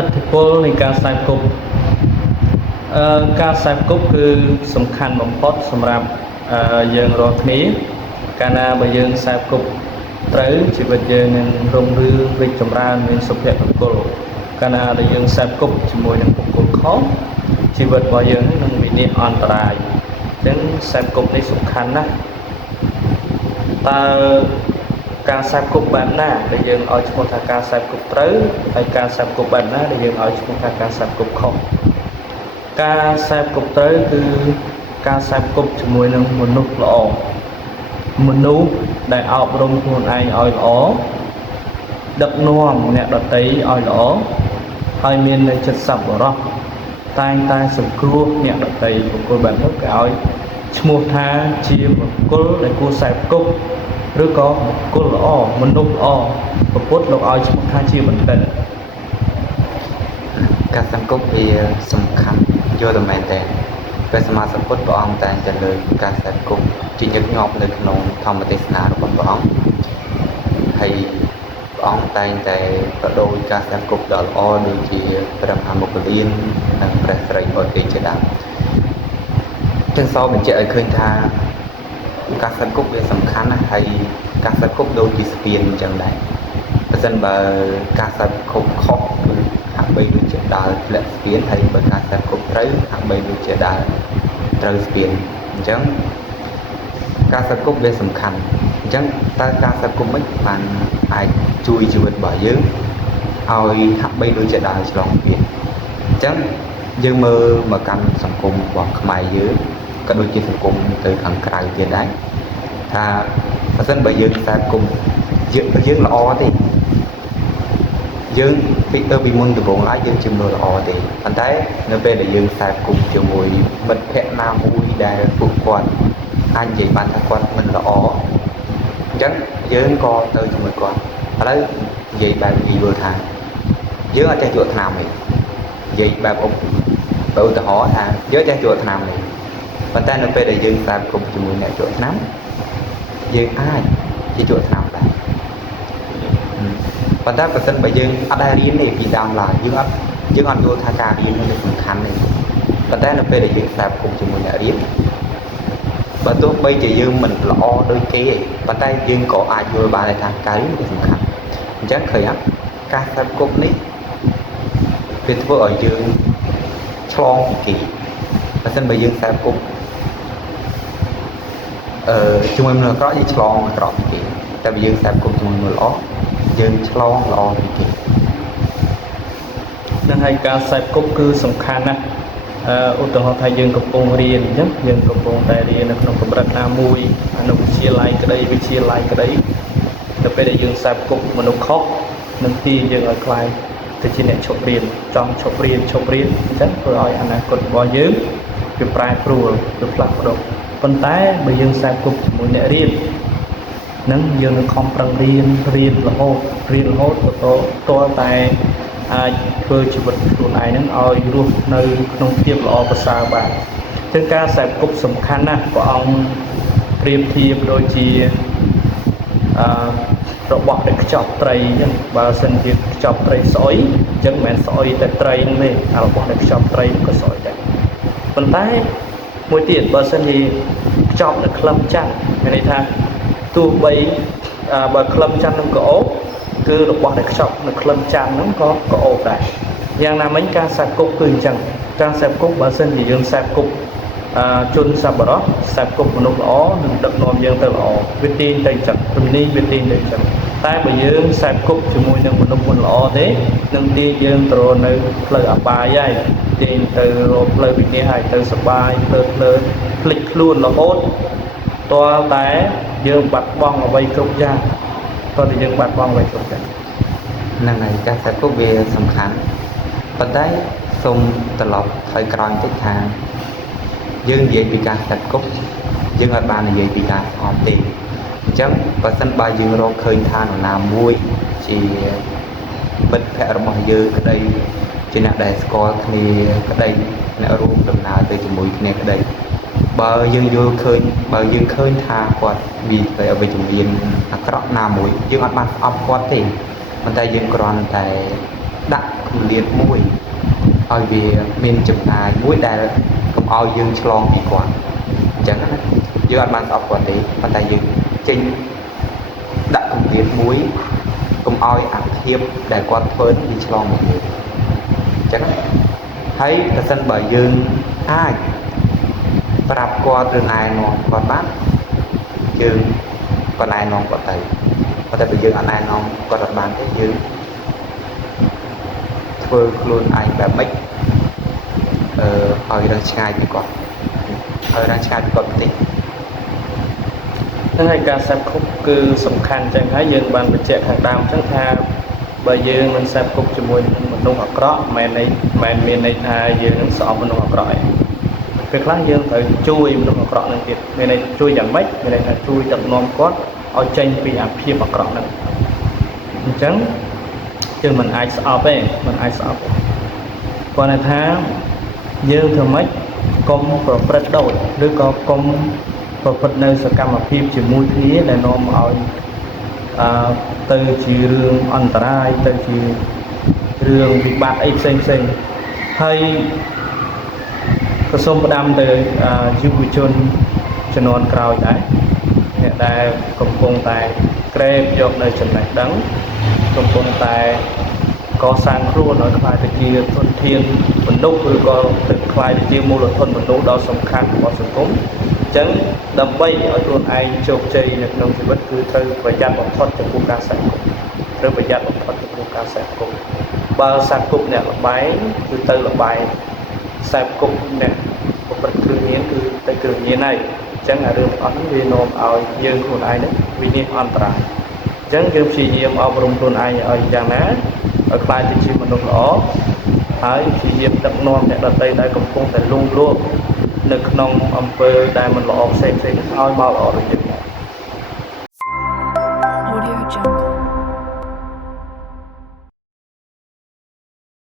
ឥទ្ធិពលនៃការខ្សែគប់ការខ្សែគប់គឺសំខាន់បំផុតសម្រាប់យើងរាល់គ្នាកាលណាបើយើងខ្សែគប់ត្រូវជីវិតយើងនឹងរុងរឿងរីកចម្រើនមានសុភមង្គលកាលណាដែលយើងខ្សែគប់ជាមួយនឹងបុគ្គលខុសជីវិតរបស់យើងនឹងមានអន្តរាយអញ្ចឹងខ្សែគប់នេះសំខាន់ណាស់តើការខ្សែគប់បែបណាដែលយើងឲ្យឈ្មោះថាការខ្សែគប់ត្រូវហើយការខ្សែគប់បែបណាដែលយើងឲ្យឈ្មោះថាការខ្សែគប់ខុសការខ្សែគប់ត្រូវគឺការខ្សែគប់ជាមួយនឹងមនុស្សល្អមនុស្សដែលអប់រំខ្លួនឯងឲ្យល្អដឹកនាំអ្នកដទៃឲ្យល្អហើយមាននៅចិត្តសប្បុរសតែងតែសង្គ្រោះអ្នកដទៃបុគ្គលបែបនោះគេឲ្យឈ្មោះថាជាបុគ្គលដែលគួរខ្សែគប់ឬក៏បុគ្គលល្អមនុស្សល្អពុទ្ធលោកឲ្យឈ្មោះថាជាបណ្ឌិតការសង្កប់វាសំខាន់យកទៅមែនតើព្រះសម្មាសម្ពុទ្ធព្រះអង្គតែងតែលើកការសង្កប់ជាញឹកញាប់នៅក្នុងធម្មទេសនារបស់ព្រះអង្គហើយព្រះអង្គតែងតែបដូរការសង្កប់ដ៏ល្អដូចជាព្រះមហាមុគលាននិងព្រះស្រីបរទេជាដើមទាំងសងបញ្ជាក់ឲ្យឃើញថាការសង្កប់វាសំខាន់ណាស់ហើយការសង្កប់ដូចជាស្ពានអញ្ចឹងដែរបើសិនបើការសង្កប់ខុសគឺហាក់បីដូចជាដើរធ្លាក់ស្ពានហើយបើការសង្កប់ត្រូវហាក់បីដូចជាដើរត្រូវស្ពានអញ្ចឹងការសង្កប់វាសំខាន់អញ្ចឹងតើការសង្កប់មិនបានអាចជួយជីវិតរបស់យើងឲ្យហាក់បីដូចជាដើរឆ្លងស្ពានអញ្ចឹងយើងមើលមកកាន់សង្គមរបស់ខ្មែរយើងក៏ដូចជាសង្គមទៅខាងក្រៅទៀតដែរថាបើសិនបើយើងខ្សែគប់យើងល្អទេយើងពីមុនដំបូងឡើយយើងជំនួសល្អទេប៉ុន្តែនៅពេលដែលយើងខ្សែគប់ជាមួយមិត្តភក្តិណាមួយដែលពួកគាត់អាចនិយាយបានថាគាត់មិនល្អអញ្ចឹងយើងក៏ទៅជាមួយគាត់ឥឡូវនិយាយបែបនិយាយថាយើងអត់ចេះជក់ថ្នាំទេនិយាយបែបឧទាហរណ៍ថាយើងចេះជក់ថ្នាំទេប៉ុន្តែនៅពេលដែលយើងខ្សែគប់ជាមួយអ្នកជក់ថ្នាំយើងអាចជាជក់ថ្នាំដែរប៉ុន្តែបើសិនបើយើងអត់ដែលរៀនទេពីដើមឡើយយើងអត់យល់ថាការរៀននេះសំខាន់ទេប៉ុន្តែនៅពេលដែលយើងខ្សែគប់ជាមួយអ្នករៀនបើទោះបីជាយើងមិនល្អដូចគេទេប៉ុន្តែយើងក៏អាចយល់បានថាការរៀនវាសំខាន់អញ្ចឹងឃើញការខ្សែគប់នេះវាធ្វើឲ្យយើងឆ្លងពីគេបើសិនបើយើងខ្សែគប់ជាមួយមនុស្សអាក្រក់យើងឆ្លងអាក្រក់ពីគេតែបើយើងខ្សែគប់ជាមួយមនុស្សល្អយើងឆ្លងល្អពីគេនឹងហើយការខ្សែគប់គឺសំខាន់ណាស់ឧទាហរណ៍ថាយើងកំពុងរៀនអញ្ចឹងយើងកំពុងតែរៀននៅក្នុងកម្រិតណាមួយអនុវិទ្យាល័យក្តីវិទ្យាល័យក្តីទៅពេលដែលយើងខ្សែគប់មនុស្សខុសនឹងទីយើងឲ្យខ្លាយទៅជាអ្នកឈប់រៀនចង់ឈប់រៀនអញ្ចឹងធ្វើឲ្យអនាគតរបស់យើងវាប្រែប្រួលវាផ្លាស់ប្ដូរប៉ុន្តែបើយើងខ្សែគប់ជាមួយអ្នករៀននឹងយើងនឹងខំប្រឹងរៀនរហូតទាល់តែអាចធ្វើជីវិតខ្លួនឯងនឹងឲ្យរស់នៅក្នុងភាពល្អប្រសើរបានគឺការខ្សែគប់សំខាន់ណាស់ព្រះអង្គប្រៀបធៀបដូចជារបស់ដែលខ្ចប់ត្រីអញ្ចឹងបើសិនជាខ្ចប់ត្រីស្អុយអញ្ចឹងមិនមែនស្អុយតែត្រីហ្នឹងទេរបស់ដែលខ្ចប់ត្រីក៏ស្អុយដែរប៉ុន្តែមួយទៀតបើសិនជាខ្ចប់នៅក្លឹបចាស់មានន័យថាទោះបីបើក្លឹបចាស់នឹងក៏អូបគឺរបស់ដែលខ្ចប់នៅក្លឹបចាស់ហ្នឹងក៏អូបដែរយ៉ាងណាមិញការខ្សែគប់គឺអញ្ចឹងការខ្សែគប់បើសិនជាយើងខ្សែគប់ជនសប្បុរសខ្សែគប់មនុស្សល្អនឹងដឹកនាំយើងទៅល្អវាទាញទៅអញ្ចឹងព្រមនេះវាទាញទៅអញ្ចឹងតែបើយើងខ្សែគប់ជាមួយនឹងមនុស្សមិនល្អទេនឹងទាញយើងទៅនៅផ្លូវអបាយហើយទាញទៅរកផ្លូវវិនាសហើយទៅសបាយភ្លើភ្លេចខ្លួនរហូតទាល់តែយើងបាត់បង់អ្វីគ្រប់យ៉ាងហ្នឹងហើយការខ្សែគប់វាសំខាន់ប៉ុន្តែសូមត្រឡប់ថយក្រោយបន្តិចថាយើងនិយាយពីការខ្សែគប់យើងអត់បាននិយាយពីការស្អប់ទេអញ្ចឹងបើសិនបើយើងរកឃើញថានរណាមួយជាមិត្តភក្តិរបស់យើងក្តីជាអ្នកដែលស្គាល់គ្នាក្តីអ្នករួមដំណើរទៅជាមួយគ្នាក្តីបើយើងយល់ឃើញបើយើងឃើញថាគាត់មានតែអវិជ្ជមានអាក្រក់ណាមួយយើងអត់បានស្អប់គាត់ទេប៉ុន្តែយើងគ្រាន់តែ ដាក់គម្លាតមួយឲ្យវាមានចំណាយមួយដែលកុំឲ្យយើងឆ្លងពីគាត់អញ្ចឹងណាយើងអត់បានស្អប់គាត់ទេប៉ុន្តែយើងចេញដាក់គម្លាតមួយកុំឲ្យអាភាពដែលគាត់ធ្វើវាឆ្លងមកយើងអញ្ចឹងណាហើយបើសិនបើយើងអាចប្រាប់គាត់ឬណែនាំគាត់បានយើងក៏ណែនាំគាត់ទៅប៉ុន្តែបើយើងអត់ណែនាំគាត់អត់បានទេយើងធ្វើខ្លួនឯងបែបម៉េចឲ្យរឹងឆ្ងាយពីគាត់ឲ្យរឹងឆ្ងាយពីគាត់បន្តិចហ្នឹងហើយការសេពគប់គឺសំខាន់ចឹងហើយយើងបានបញ្ជាក់ខាងដើមចឹងថាបើយើងមិនសេពគប់ជាមួយមនុស្សអាក្រក់មិនមានន័យថាយើងនឹងស្អប់មនុស្សអាក្រក់ឯងពេលខ្លះយើងត្រូវជួយមនុស្សអាក្រក់នឹងទៀតមានន័យជួយយ៉ាងម៉េចមានន័យថាជួយដឹកនាំគាត់ឲ្យចេញពីអាភាពអាក្រក់ហ្នឹងអញ្ចឹងយើងមិនអាចស្អប់ទេមិនអាចស្អប់ទេគាត់ថាយើងធ្វើម៉េចកុំប្រព្រឹត្តដូចឬក៏កុំប្រព្រឹត្តនៅសកម្មភាពជាមួយគ្នាដែលនាំឲ្យទៅជារឿងអន្តរាយទៅជារឿងវិបត្តិអីផ្សេងហើយក៏សូមផ្ដាំទៅយុវជនជំនាន់ក្រោយដែរអ្នកដែលកំពុងតែក្រេបយកនៅចំណេះដឹងកំពុងតែកសាងខ្លួនឲ្យខ្លាយទៅជាធនធានមនុស្សឬក៏ទៅខ្លាយទៅជាមូលធនមនុស្សដ៏សំខាន់របស់សង្គមអញ្ចឹងដើម្បីឲ្យខ្លួនឯងជោគជ័យនៅក្នុងជីវិតគឺត្រូវប្រយ័ត្នបំផុតចំពោះការសាកគប់ត្រូវប្រយ័ត្នបំផុតចំពោះការសាកគប់បើសាកគប់អ្នកលបែងគឺទៅលបែងសាកគប់អ្នកប្រព្រឹត្តគ្រឿងញៀនគឺទៅគ្រឿងញៀនហើយអញ្ចឹងអារឿងអត់វានាំឲ្យយើងខ្លួនឯងនេះវិនិច្ឆ័យអន្តរាយអញ្ចឹងយើងព្យាយាមអប់រំខ្លួនឯងឲ្យយ៉ាងណាឲ្យខ្លាយទៅជាមនុស្សល្អហើយព្យាយាមដឹកនាំអ្នកដទៃដែលកំពុងតែលងលោមនៅក្នុងអំពើដែលមិនល្អផ្សេងៗឲ្យមកល្អដូចយើង Audio Jungle